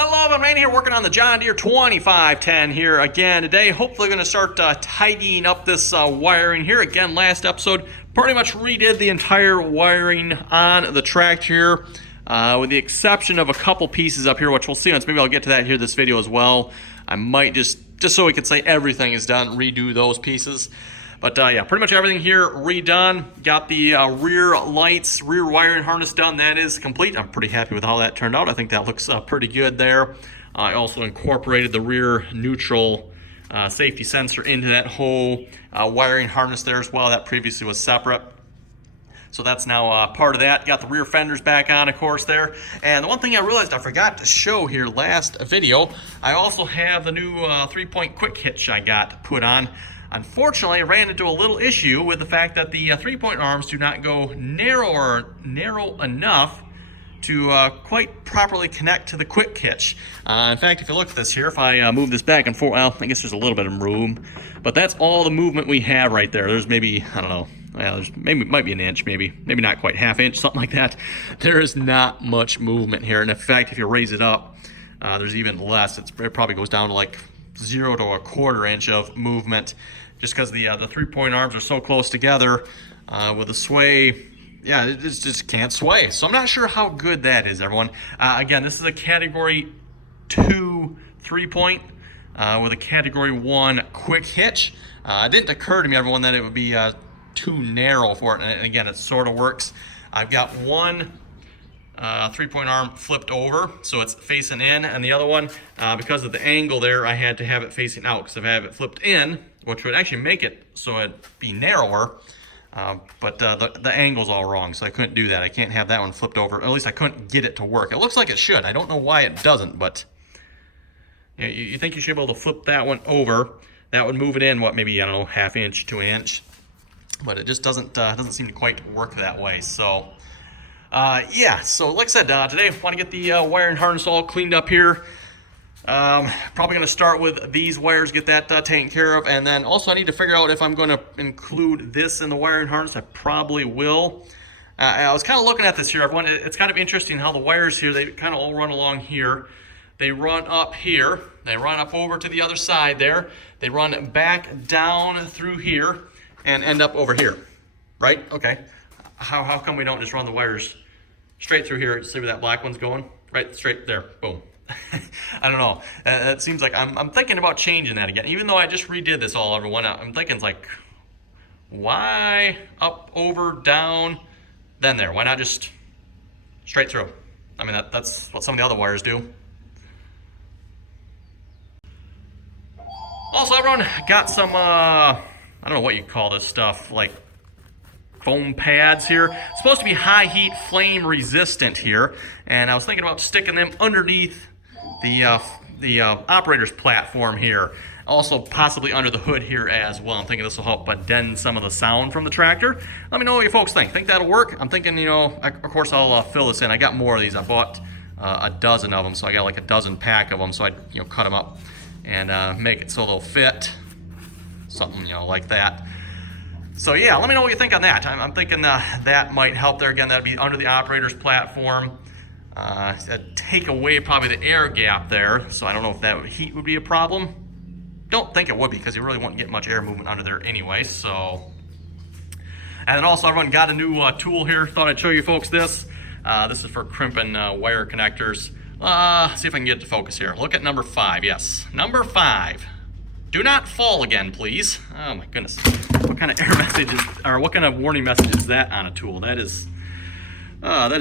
Hello, I'm Randy here working on the John Deere 2510 here again today. Hopefully going to start tidying up this wiring here. Again, last episode pretty much redid the entire wiring on the tractor here with the exception of a couple pieces up here, which we'll see. Maybe I'll get to that here this video as well. I might just so we can say everything is done, redo those pieces. But yeah, pretty much everything here redone. Got the rear lights, rear wiring harness done. That is complete. I'm pretty happy with how that turned out. I think that looks pretty good there. I also incorporated the rear neutral safety sensor into that whole wiring harness there as well. That previously was separate. So that's now part of that. Got the rear fenders back on, of course, there. And the one thing I realized I forgot to show here last video, I also have the new 3-point quick hitch I got put on. Unfortunately, I ran into a little issue with the fact that the 3-point arms do not go narrow enough to quite properly connect to the quick hitch. In fact, if you look at this here, if I move this back and forth, well, I guess there's a little bit of room, but that's all the movement we have right there. There's maybe, I don't know, well, there's maybe might be an inch, maybe not quite half inch, something like that. There is not much movement here, and in fact, if you raise it up, there's even less. It probably goes down to like 0 to 1/4 inch of movement, just because the 3-point arms are so close together with the sway. Yeah, it just can't sway. So I'm not sure how good that is, everyone. Again, this is a category 2 3-point with a category 1 quick hitch. It didn't occur to me, everyone, that it would be too narrow for it. And again, it sort of works. I've got one 3-point arm flipped over, so it's facing in, and the other one, because of the angle there, I had to have it facing out, because if I have it flipped in, which would actually make it so it'd be narrower, but the angle's all wrong, so I couldn't do that. I can't have that one flipped over. At least I couldn't get it to work. It looks like it should. I don't know why it doesn't, but you think you should be able to flip that one over. That would move it in, what, maybe, I don't know, ½ inch to an inch, but it just doesn't seem to quite work that way. So yeah, so like I said, today I want to get the wiring harness all cleaned up here. Probably going to start with these wires, get that taken care of, and then also I need to figure out if I'm going to include this in the wiring harness. I probably will. I was kind of looking at this here, everyone. It's kind of interesting how the wires here, they kind of all run along here. They run up here, they run up over to the other side there, they run back down through here and end up over here, right? Okay. How come we don't just run the wires straight through here? See where that black one's going? Right, straight there, boom. I don't know. It seems like I'm thinking about changing that again. Even though I just redid this all, everyone, I'm thinking it's like, why up, over, down, then there? Why not just straight through? I mean, that's what some of the other wires do. Also, everyone, got some, I don't know what you call this stuff, like foam pads here. It's supposed to be high heat flame resistant here, and I was thinking about sticking them underneath the operator's platform here, also possibly under the hood here as well. I'm thinking this will help deaden some of the sound from the tractor. Let me know what you folks think. Think that'll work? I'm thinking, you know, of course I'll fill this in. I got more of these. I bought a dozen of them, so I got like a dozen pack of them, so I cut them up and make it so they'll fit, something like that. So yeah, let me know what you think on that. I'm thinking that might help there. Again, that'd be under the operator's platform. Take away probably the air gap there, so I don't know if that heat would be a problem. Don't think it would be, because you really won't get much air movement under there anyway. So, and then also everyone got a new tool here. Thought I'd show you folks this. This is for crimping wire connectors. See if I can get it to focus here. Look at number 5. Yes, number 5. Do not fall again, please. Oh my goodness. What kind of error message is, or what kind of warning message is that on a tool? That is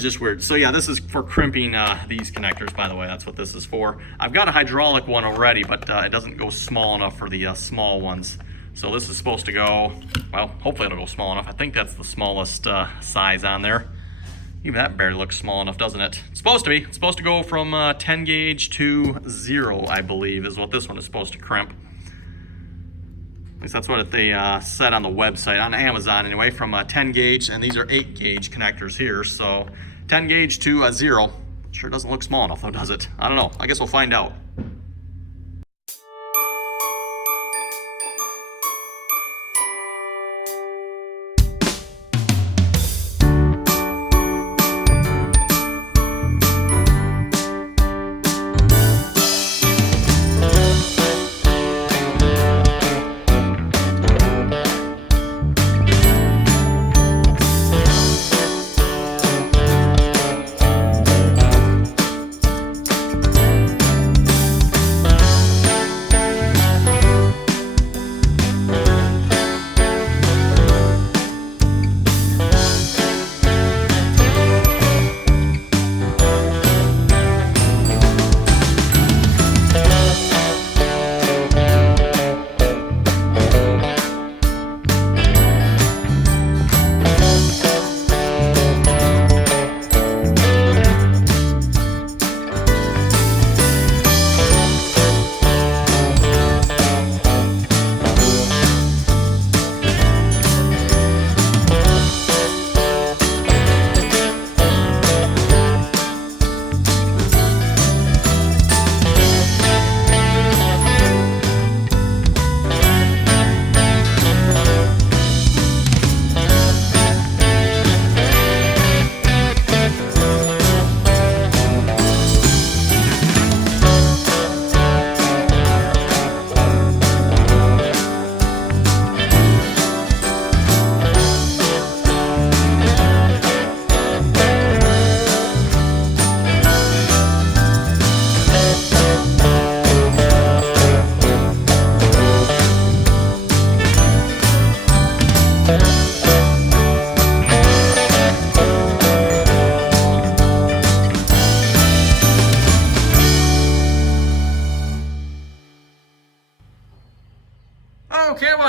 just weird. So yeah, this is for crimping these connectors, by the way. That's what this is for. I've got a hydraulic one already, but it doesn't go small enough for the small ones. So this is supposed to go, well, hopefully it'll go small enough. I think that's the smallest size on there. Even that barely looks small enough, doesn't it? It's supposed to be. It's supposed to go from 10 gauge to 0, I believe, is what this one is supposed to crimp. At least that's what they said on the website, on Amazon anyway, from 10 gauge, and these are 8 gauge connectors here. So 10 gauge to 0. Sure doesn't look small enough though, does it? I don't know. I guess we'll find out.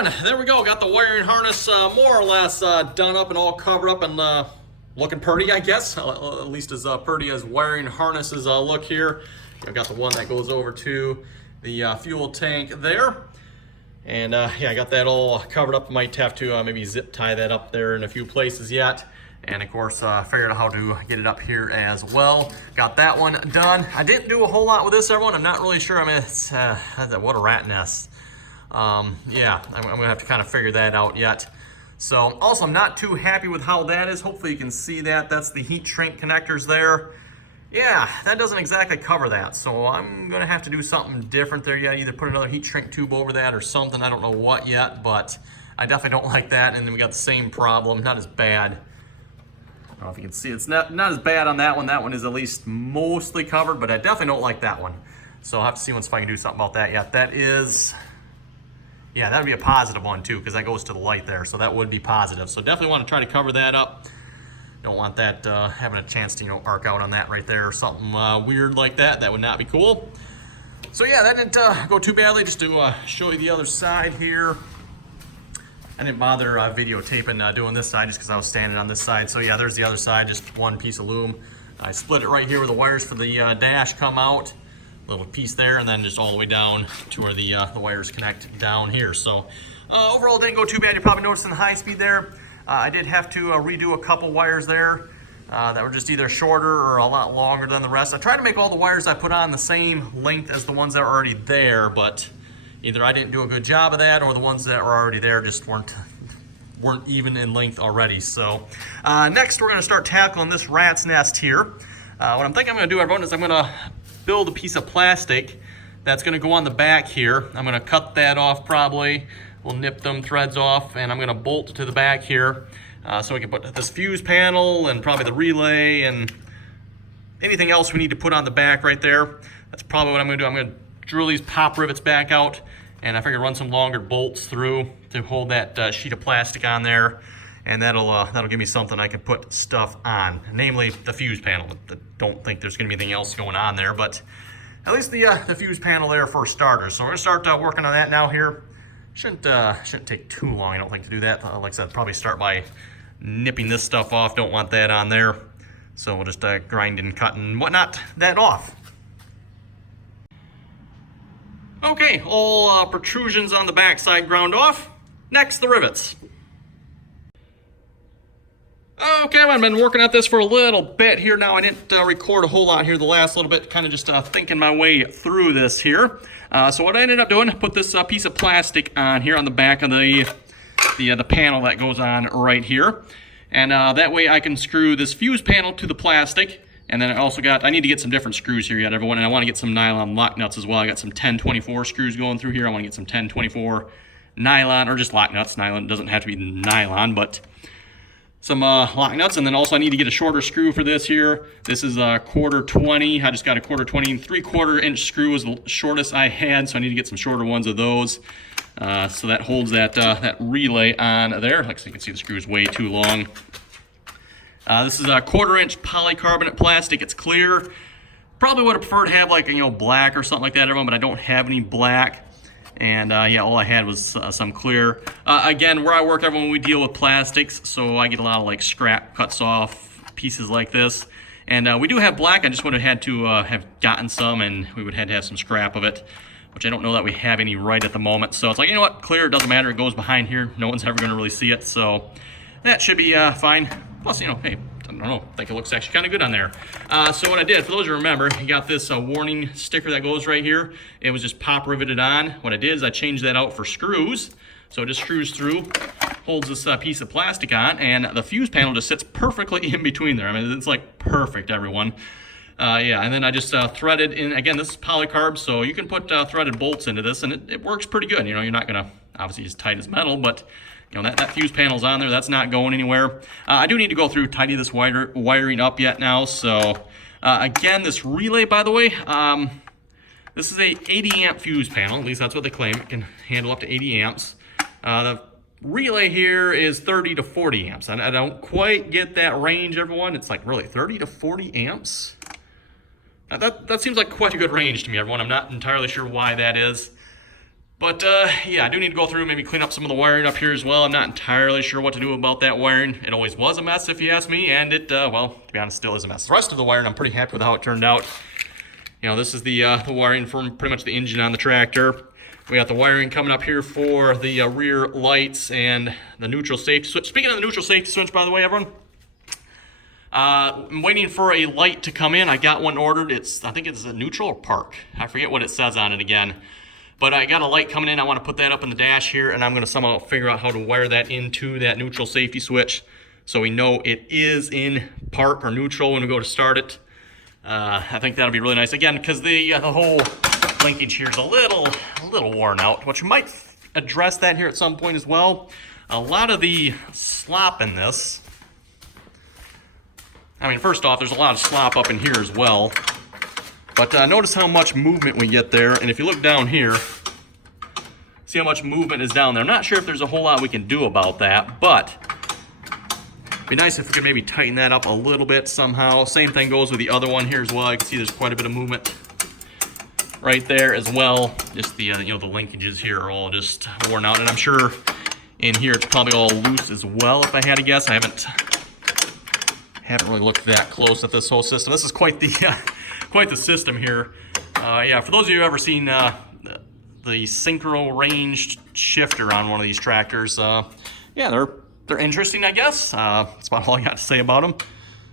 everyone, there we go. Got the wiring harness more or less done up and all covered up and looking pretty, I guess. At least as pretty as wiring harnesses look here. I've got the one that goes over to the fuel tank there. And yeah, I got that all covered up. Might have to maybe zip tie that up there in a few places yet. And of course, figured out how to get it up here as well. Got that one done. I didn't do a whole lot with this, everyone. I'm not really sure. I mean, it's, what a rat nest. Yeah, I'm gonna have to kind of figure that out yet. So also, I'm not too happy with how that is. Hopefully you can see that. That's the heat shrink connectors there. Yeah, that doesn't exactly cover that. So I'm gonna have to do something different there yet. Either put another heat shrink tube over that or something. I don't know what yet, but I definitely don't like that. And then we got the same problem, not as bad. I don't know if you can see, it's not as bad on that one. That one is at least mostly covered, but I definitely don't like that one. So I'll have to see once if I can do something about that yet. That is, yeah, that would be a positive one too, because that goes to the light there. So that would be positive. So definitely want to try to cover that up. Don't want that having a chance to, arc out on that right there or something weird like that. That would not be cool. So yeah, that didn't go too badly. Just to show you the other side here. I didn't bother videotaping doing this side just because I was standing on this side. So yeah, there's the other side, just one piece of loom. I split it right here where the wires for the dash come out. Little piece there, and then just all the way down to where the wires connect down here. So overall, it didn't go too bad. You're probably noticing the high speed there. I did have to redo a couple wires there that were just either shorter or a lot longer than the rest. I tried to make all the wires I put on the same length as the ones that are already there, but either I didn't do a good job of that, or the ones that were already there just weren't even in length already. So next we're going to start tackling this rat's nest here. What I'm thinking I'm going to do, everyone, is I'm going to build a piece of plastic that's going to go on the back here. I'm going to cut that off probably. We'll nip them threads off, and I'm going to bolt to the back here so we can put this fuse panel and probably the relay and anything else we need to put on the back right there. That's probably what I'm going to do. I'm going to drill these pop rivets back out, and I figure run some longer bolts through to hold that sheet of plastic on there, and that'll give me something I can put stuff on, namely the fuse panel. I don't think there's going to be anything else going on there, but at least the fuse panel there for starters. So we're going to start working on that now here. Shouldn't take too long, I don't think, to do that. Like I said, probably start by nipping this stuff off. Don't want that on there. So we'll just grind and cut and whatnot that off. Okay, all protrusions on the back side ground off. Next, the rivets. Okay, I've been working at this for a little bit here now. I didn't record a whole lot here the last little bit, kind of just thinking my way through this here. So what I ended up doing, put this piece of plastic on here on the back of the panel that goes on right here. And that way I can screw this fuse panel to the plastic. And then I need to get some different screws here yet, everyone. And I want to get some nylon lock nuts as well. I got some 1024 screws going through here. I want to get some 1024 nylon, or just lock nuts. Nylon doesn't have to be nylon, but some lock nuts. And then also I need to get a shorter screw for this here. This is a 1/4 I just got a 1/4 3/4 inch screw was the shortest I had, so I need to get some shorter ones of those. So that holds that relay on there. Like so you can see the screw is way too long. This is a 1/4 inch polycarbonate plastic. It's clear. Probably would have preferred to have like black or something like that, everyone, but I don't have any black. And yeah, all I had was some clear. Again, where I work, everyone, we deal with plastics, so I get a lot of like scrap cuts off pieces like this. And we do have black. I just would have had to have gotten some, and we would have had to have some scrap of it, which I don't know that we have any right at the moment. So it's like, you know what, clear, it doesn't matter. It goes behind here. No one's ever going to really see it, so that should be fine. Plus, hey, I don't know, I think it looks actually kind of good on there. So what I did, for those who remember, you got this warning sticker that goes right here. It was just pop riveted on. What I did is I changed that out for screws. So it just screws through, holds this piece of plastic on, and the fuse panel just sits perfectly in between there. I mean, it's like perfect, everyone. Yeah, and then I just threaded in, again, this is polycarb, so you can put threaded bolts into this, and it works pretty good. You're not gonna, obviously as tight as metal, but that fuse panel's on there. That's not going anywhere. I do need to go through, tidy this wiring up yet now. So again, this relay, by the way, this is a 80 amp fuse panel. At least that's what they claim. It can handle up to 80 amps. The relay here is 30 to 40 amps. I don't quite get that range, everyone. It's like really 30 to 40 amps. That seems like quite a good range to me, everyone. I'm not entirely sure why that is. But yeah, I do need to go through, maybe clean up some of the wiring up here as well. I'm not entirely sure what to do about that wiring. It always was a mess, if you ask me, and it, well, to be honest, still is a mess. The rest of the wiring, I'm pretty happy with how it turned out. You know, this is the wiring from pretty much the engine on the tractor. We got the wiring coming up here for the rear lights and the neutral safety switch. Speaking of the neutral safety switch, by the way, everyone, I'm waiting for a light to come in. I got one ordered. I think it's a neutral or park. I forget what it says on it again. But I got a light coming in. I want to put that up in the dash here, and I'm going to somehow figure out how to wire that into that neutral safety switch so we know it is in park or neutral when we go to start it. I think that'll be really nice. Again, because the whole linkage here is a little worn out, which we might address that here at some point as well. A lot of the slop in this, I mean, first off, there's a lot of slop up in here as well. But notice how much movement we get there, and if you look down here, see how much movement is down there. I'm not sure if there's a whole lot we can do about that, but it'd be nice if we could maybe tighten that up a little bit somehow. Same thing goes with the other one here as well. You can see there's quite a bit of movement right there as well. Just the you know, the linkages here are all just worn out, and I'm sure in here it's probably all loose as well. If I had to guess, I haven't really looked that close at this whole system. This is quite the system here. Yeah, for those of you who have ever seen the synchro ranged shifter on one of these tractors, yeah, they're interesting, I guess. That's about all I got to say about them.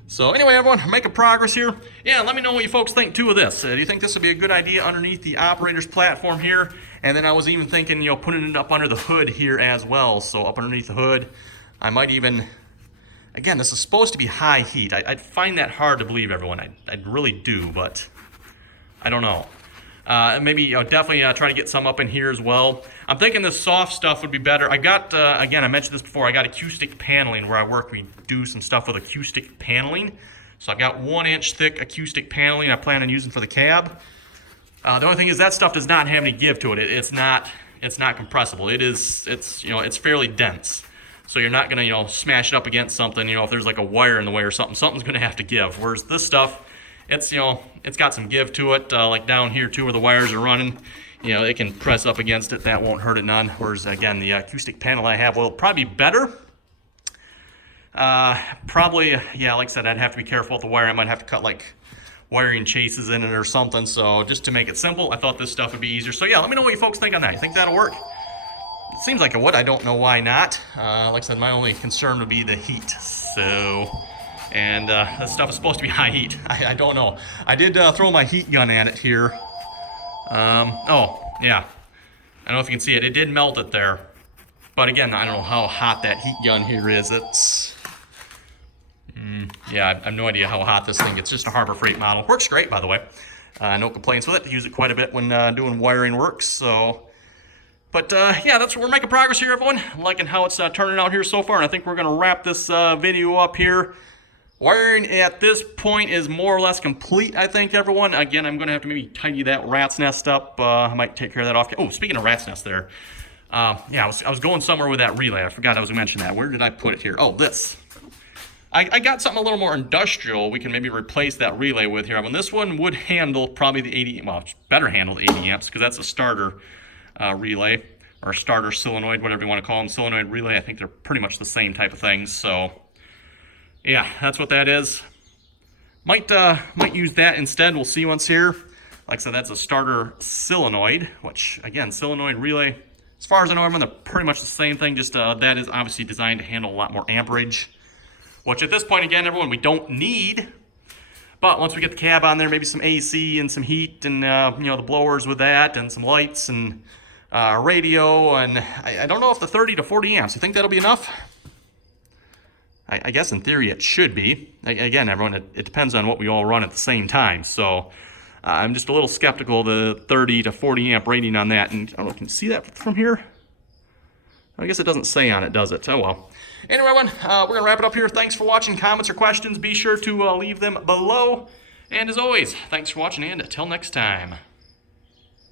So anyway, everyone, making progress here. Yeah, let me know what you folks think too of this. Do you think this would be a good idea underneath the operator's platform here? And then I was even thinking, you know, putting it up under the hood here as well. So up underneath the hood, I might even, again, this is supposed to be high heat. I'd find that hard to believe, everyone. I really do, but I don't know. Maybe, you know, definitely try to get some up in here as well. I'm thinking the soft stuff would be better. I got, again, I mentioned this before, I got acoustic paneling where I work. We do some stuff with acoustic paneling. So I've got 1-inch thick acoustic paneling I plan on using for the cab. The only thing is that stuff does not have any give to it. It's not compressible. It's you know, it's fairly dense. So you're not gonna, you know, smash it up against something, you know, if there's like a wire in the way or something, something's gonna have to give. Whereas this stuff, it's, you know, it's got some give to it, like down here too where the wires are running. You know, it can press up against it, that won't hurt it none. Whereas again, the acoustic panel I have will probably be better. Probably, yeah, like I said, I'd have to be careful with the wire. I might have to cut like wiring chases in it or something. So just to make it simple, I thought this stuff would be easier. So yeah, let me know what you folks think on that. You think that'll work? It seems like it would. I don't know why not. Like I said, my only concern would be the heat. So, and this stuff is supposed to be high heat. I don't know. I did throw my heat gun at it here. Oh, yeah. I don't know if you can see it. It did melt it there. But again, I don't know how hot that heat gun here is. It's, yeah, I have no idea how hot this thing gets. Just a Harbor Freight model. Works great, by the way. No complaints with it. Use it quite a bit when doing wiring work. So, but yeah, that's what we're making progress here, everyone. I'm liking how it's turning out here so far, and I think we're going to wrap this video up here. Wiring at this point is more or less complete, I think, everyone. Again, I'm going to have to maybe tidy that rat's nest up. I might take care of that off. Oh, speaking of rat's nest there. Yeah, I was going somewhere with that relay. I forgot I was going to mention that. Where did I put it here? Oh, this. I got something a little more industrial we can maybe replace that relay with here. I mean, this one would handle probably the 80, well, it's better handle the 80 amps because that's a starter relay or starter solenoid, whatever you want to call them. Solenoid relay, I think they're pretty much the same type of things. So, yeah, that's what that is. Might use that instead. We'll see once here. Like I said, that's a starter solenoid, which, again, solenoid relay, as far as I know, everyone, they're pretty much the same thing. Just that is obviously designed to handle a lot more amperage, which at this point, again, everyone, we don't need. But once we get the cab on there, maybe some AC and some heat and, you know, the blowers with that and some lights and radio. And I don't know if the 30 to 40 amps, you think that'll be enough? I guess in theory it should be. Again, everyone, it depends on what we all run at the same time. So I'm just a little skeptical of the 30 to 40 amp rating on that. And I don't know if you can see that from here. I guess it doesn't say on it, does it? Oh, well. Anyway, everyone, we're going to wrap it up here. Thanks for watching. Comments or questions, be sure to leave them below. And as always, thanks for watching, and until next time.